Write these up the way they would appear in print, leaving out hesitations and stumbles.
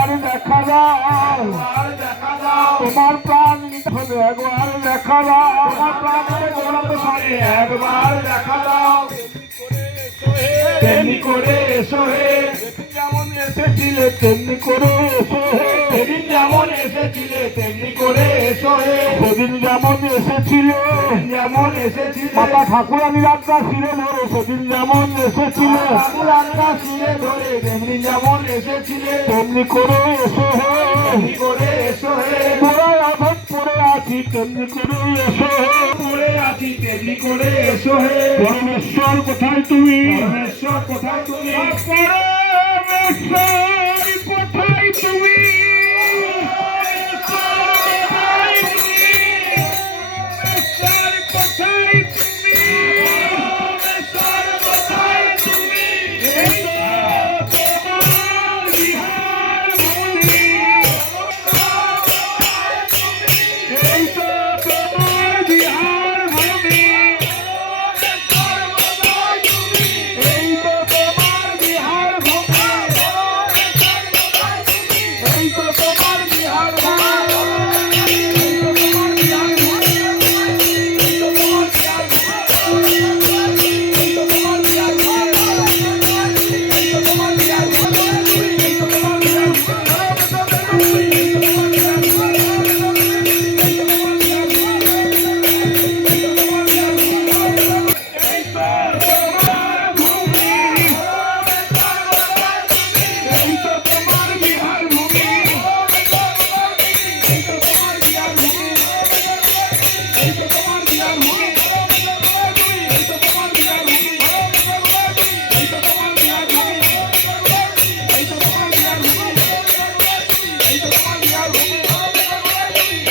একবার দেখা দাও, তোমার প্রাণ হলে একবার দেখা দাও, তোমার প্রাণে দৌড়াতে পারি একবার দেখা দাও। তেমনি করে এসো হে, যেমন এসেছিলে তেমনি করে এসো হে, সেদিন যেমন এসেছিলে তেমনি করে এসো হে, সেদিন যেমন এসেছিলে যেমন এসেছিলে, মাতা ঠাকুরানী রাজা শিরে ধরে সেদিন যেমন এসেছিলে, ঠাকুরানীরা শিরে ধরে তেমনি যেমন এসেছিলে তেমনি করে এসো হে, তেমনি করে এসো হে, পুরায় আঘাত পড়ে আছি তেমনি করে এসো হে, পড়ে আছি তেমনি করে এসো হে। পরমেশ্বর কোথায় তুমি, পরমেশ্বর কোথায় তুমি, পরমেশ্বর কোথায় তুমি,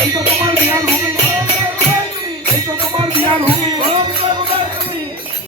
এই তো তোমার বিহার ভূমি, এই তো তোমার বিহার ভূমি।